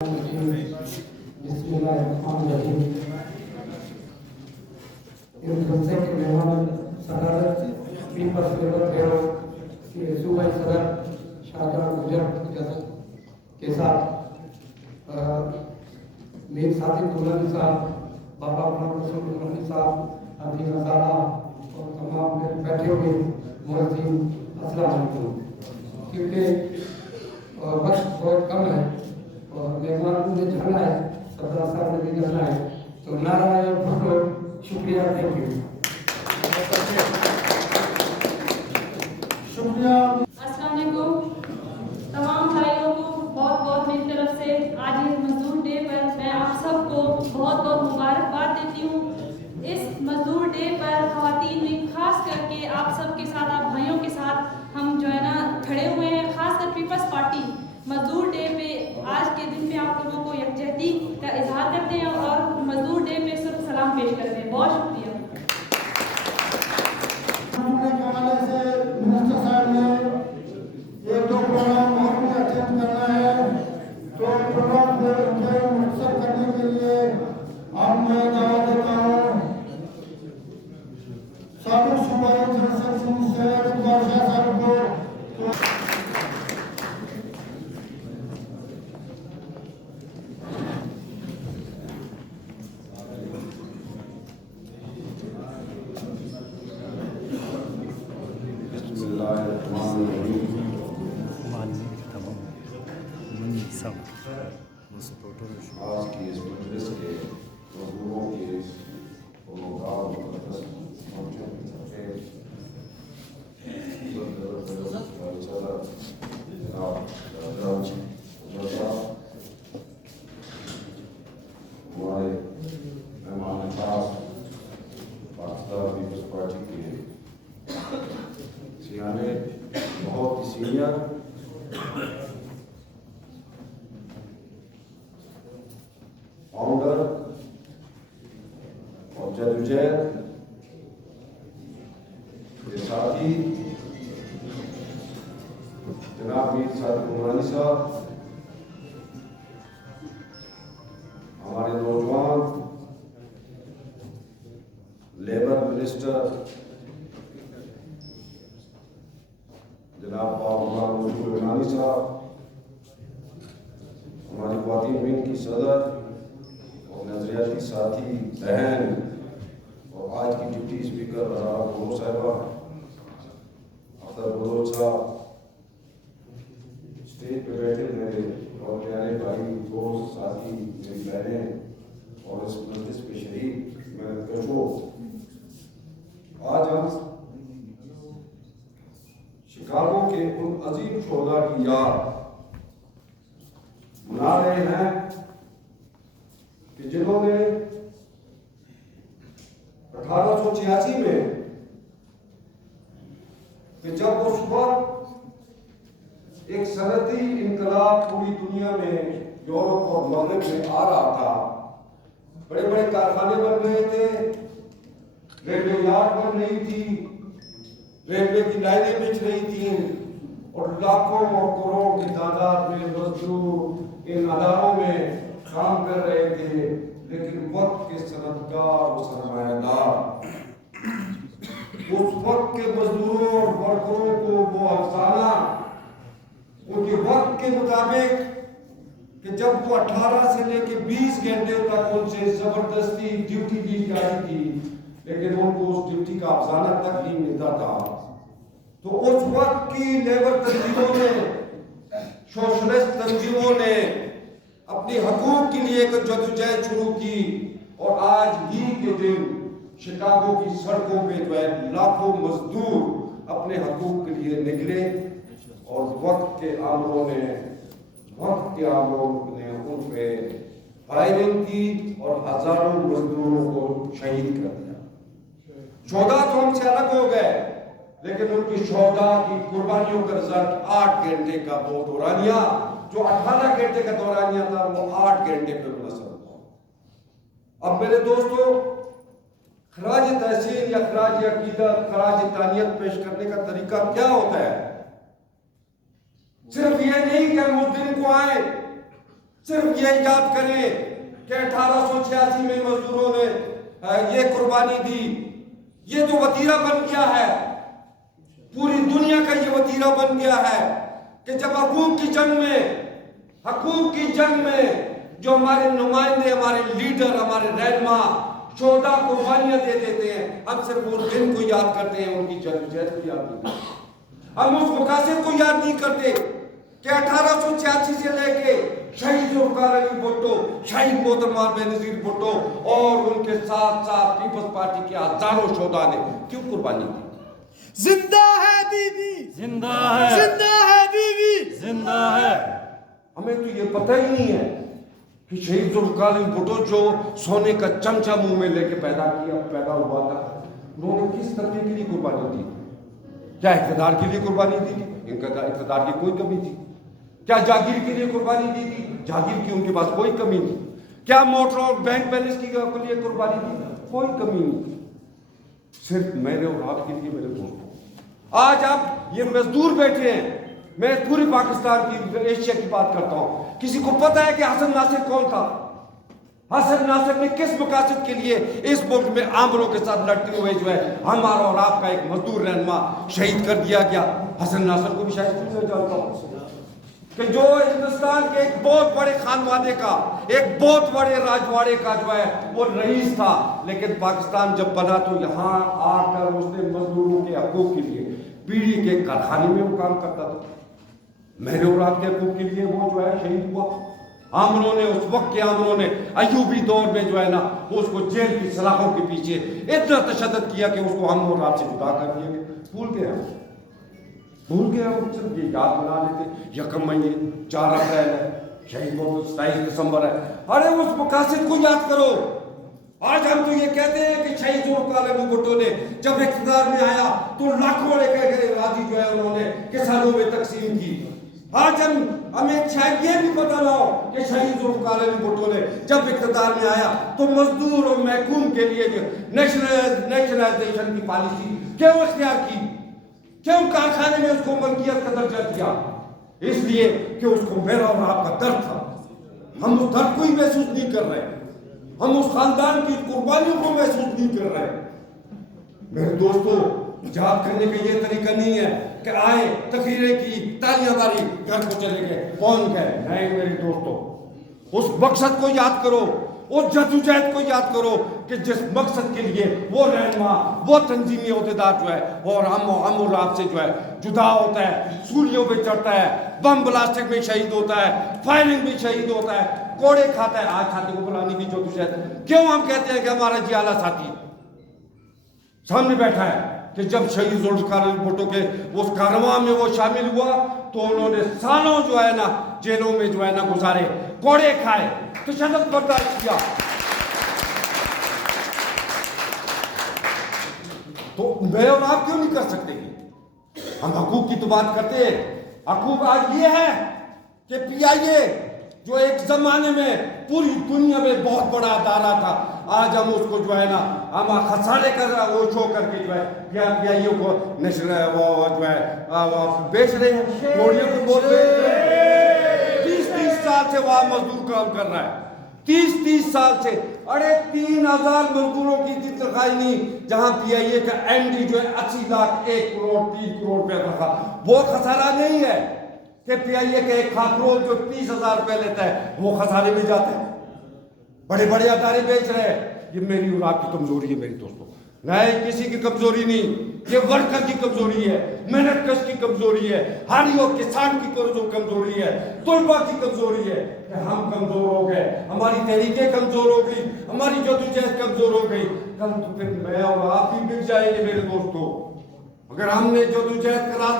बिस्मिल्लाहिर्रहमानिर्रहीम। इस जलसे के मेहमान सदारत पीपल्स लेबर ब्यूरो के सूबाई सदर शाहजहां गुजर के साथ मेरे साथी दुल्हन साहब, बाबा रसूल साहब, अभी हजारा और तमाम बैठे हुए मुअज्जिन, अस्सलाम वालेकुम। क्योंकि वक्त बहुत कम है और मेहमान ने जाना है, सरदार साहब ने भी जाना है, तो नारा भुट्टो, शुक्रिया, थैंक यू। शुक्रिया। अस्सलाम वालेकुम तमाम भाइयों को बहुत बहुत मेरी तरफ से आज इस मजदूर डे पर मैं आप सबको बहुत बहुत मुबारकबाद देती हूँ। इस मजदूर डे पर ख़वातीन में खास करके आप सबके साथ, आप भाइयों के साथ हम जो है ना खड़े हुए हैं। खासकर पीपल्स पार्टी मजदूर डे पे आज के दिन पे आप लोगों को यकजहती का इजहार करते हैं और मजदूर डे पे सिर्फ सलाम पेश करते हैं। बहुत शुक्रिया। मिनिस्टर साहब ने एक दो प्रोग्राम और भी अटेंड करना है, तो प्रोग्राम को मुख्तर करने के लिए अब मैं दावा देता हूँ साबिक सूबाई जनरल मिनिस्टर बादशाह साहब को। आज की इस मजलिस के मजदूरों की हमारे मेहमान खास पाकिस्तान पीपल्स पार्टी के सियाने, बहुत ही सीनियर फाउंडर और जदोजहद के साथी जनाब मीर सादिक उमरानी साहब, हमारे नौजवान लेबर मिनिस्टर जनाब बाबा रसूल साहब, हमारी ख्वातीन विंग की सदर और नजरियाती साथी बहन और आज की डिप्टी स्पीकर बलोच साहिबा, अख्तर बलोच साहब, स्टेज पे बैठे मेरे और प्यारे भाई, दोस्त, साथी, मेरी बहनें और इस मजलिस पे शरीक मेरे कशो, आज हम शिकागो के उन अजीम शोहदा की याद मना रहे हैं कि जिन्होंने 1886 में कि जब उस वक्त एक सनती इनकलाब पूरी दुनिया में, यूरोप और मगरब में आ रहा था, बड़े बड़े कारखाने बन रहे थे, रेलवे यार्ड बन रही थी, रेलवे की लाइनें बिछ रही थी और लाखों और करोड़ों की तादाद में मजदूर इन अदारों में काम कर रहे थे। लेकिन वक्त के सनतकार और सरमायादार उस वक्त के मजदूरों और वर्करों को वो अफसाना उनके वक्त के मुताबिक कि जब वो 18 से लेके 20 घंटे तक उनसे जबरदस्ती ड्यूटी दी जाती थी, लेकिन उनको उस ड्यूटी का अफसाना तक नहीं मिलता था। तो उस वक्त की लेबर तंजीमों ने, सोशलिस्ट तंजीमों ने अपनी हकूक के लिए एक जदोजहद शुरू की और आज ही के दिन शिकागो की सड़कों पे जो है लाखों मजदूर अपने हकूक के लिए निकले और वक्त के आमलों ने उन पे फायरिंग की और हजारों मजदूरों को शहीद कर दिया। शोहदा तो हमसे अलग हो गए, लेकिन उनकी शोहदा की कुर्बानियों का रिजल्ट 8 घंटे का वो दौरानिया, जो 18 घंटे का दौरानिया था, वो 8 घंटे पे मुनसर हुआ। अब मेरे दोस्तों, खराज तहसीन या खराज अकीदत, खराज तानियत पेश करने का तरीका क्या होता है? सिर्फ ये नहीं कि हम उस दिन को आए, सिर्फ ये याद करें कि 1886 में मजदूरों ने ये कुर्बानी दी। ये जो वतीरा बन गया है, पूरी दुनिया का ये वतीरा बन गया है कि जब हकूक की जंग में जो हमारे नुमाइंदे, हमारे लीडर, हमारे रहनुमा शोहदा कुर्बानियां दे देते हैं, हम सिर्फ उस दिन को याद करते हैं, उनकी जद्दोजहद को याद नहीं करते। हम उस मकासद को याद नहीं करते कि 1886 से लेके शहीद जुल्फ़िकार अली भुट्टो, शहीद मोहतरमा बेनज़ीर भुट्टो और उनके साथ साथ पीपल्स पार्टी के हजारों शोहदा ने क्यों कुर्बानी दी? जिंदा है बीवी, जिंदा है, जिंदा है बीवी, जिंदा है। हमें तो ये पता ही नहीं है कि शहीद जुल्फ़िकार अली भुट्टो जो सोने का चमचा मुंह में लेके पैदा हुआ था, उन्होंने किस तबके के लिए कुर्बानी दी? क्या इक़्तिदार के लिए कुर्बानी दी थी? इनका इक़्तिदार की कोई कमी थी? क्या जागीर के लिए कुर्बानी दी थी? जागीर की उनके पास कोई कमी नहीं। क्या मोटर और बैंक बैलेंस के लिए कुर्बानी दी? कोई कमी नहीं। सिर्फ मेरे और आपके लिए मेरे दोस्तों, आज आप ये मजदूर बैठे हैं, मैं पूरे पाकिस्तान की, एशिया की बात करता हूं। किसी को पता है कि हसन नासिर कौन था? हसन नासिर ने किस मकासद के लिए इस मुल्क में आमरों के साथ लड़ते हुए जो है हमारा और आपका एक मजदूर रहनुमा शहीद कर दिया गया? हसन नासिर को भी शायद नहीं जानता हूं कि जो हिंदुस्तान के एक बहुत बड़े खानवादे का, एक बहुत बड़े राजवाड़े का जो है वो रईस था, लेकिन पाकिस्तान जब बना तो यहाँ आकर उसने मजदूरों के हकूक के लिए बीड़ी के कारखाने में वो काम करता था। मेरे और आपके हकूक के लिए वो जो है शहीद हुआ। आमरों ने, उस वक्त के आमरों ने अयूबी दौर में जो है ना उसको जेल की सलाखों के पीछे इतना तशद्दुद किया कि उसको हम और आपसे जुदा कर दिए गए। भूल गए हम सिर्फ ये याद बना लेते, यकम महीने 4 अप्रैल है, शहीद मोहम्मद 27 दिसंबर है। अरे उस मकासद को याद करो। आज हम तो ये कहते हैं कि शहीद जुल्फ़िकार अली भुट्टो ने जब इक़्तिदार में आया तो लाखों राजी जो है उन्होंने किसानों में तकसीम की। आज हमें शायद ये भी पता ना हो कि शहीद जुल्फ़िकार अली भुट्टो ने जब इक़्तिदार में आया तो मजदूर और महकूम के लिए जो नेशनलाइजेशन की पॉलिसी क्यों इख्तियार की? क्यों कारखाने में उसको मलकियत का दर्जा दिया? इसलिए कि उसको मेरा और आपका दर्द था। हम उस दर्द को ही महसूस नहीं कर रहे, हम उस खानदान की कुर्बानियों को महसूस नहीं कर रहे। मेरे दोस्तों, याद करने का ये तरीका नहीं है कि आए, तकरीरें की, तालियां मारी, घर को चले गए, कौन गए? नहीं मेरे दोस्तों, उस मकसद को याद करो, उस जद्दोजहद को याद करो कि जिस मकसद के लिए वो रहनुमा, वो तंजीमी अहदेदार जो है और हम और आपसे जो है जुदा होता है, सूलियों पे चढ़ता है, बम ब्लास्टिंग में शहीद होता है, फायरिंग में शहीद होता है, कोड़े खाता है। आज साथी को बुलाने की जद्दोजहद क्यों हम कहते हैं कि हमारा जियाला साथी सामने बैठा है कि जब शहीद जुल्फ़िकार अली भुट्टो के उस कारवां में वो शामिल हुआ तो उन्होंने सालों जो है ना जेलों में जो है ना गुजारे, कोड़े खाए, तशद्दुद बर्दाश्त किया। तो मैं और आप क्यों नहीं कर सकते? हम हकूक की तो बात करते हैं। हकूक आज ये है कि पीआईए जो एक जमाने में पूरी दुनिया में बहुत बड़ा अदारा था, आज हम उसको जो है ना हम खसाने का वो शो करके जो है पीआईए को नेशनल वो जो है बेच रहे हैं, कोड़ियों को बहुत बेच रहे हैं। 30 साल से वहां मजदूर काम कर रहा है, 30 साल से। अरे 3000 मजदूरों की तनख्वाह नहीं, जहां पीआईए का एमडी जो है 80 लाख 1 करोड़ 3 करोड़ रुपए का, वो खसारा नहीं है कि पीआईए का एक खाकरोल जो 30,000 रुपए लेता है वो खसारे में जाता है। बड़े बड़े अदारे बेच रहे हैं। ये मेरी और आपकी कमजोरी है मेरे दोस्तों, नहीं किसी की कमजोरी नहीं, ये वर्कर की कमजोरी है, मेहनतकश की कमजोरी है, हारी और किसान की कमजोरी है, तुलबा की कमजोरी है कि हम कमजोर हो गए, हमारी तहरीकें कमजोर हो गई, हमारी जद्दोजहद कमजोर हो गई। कल तो फिर मैं और आप भी मिल जाएंगे मेरे दोस्तों, अगर हमने जद्दोजहद का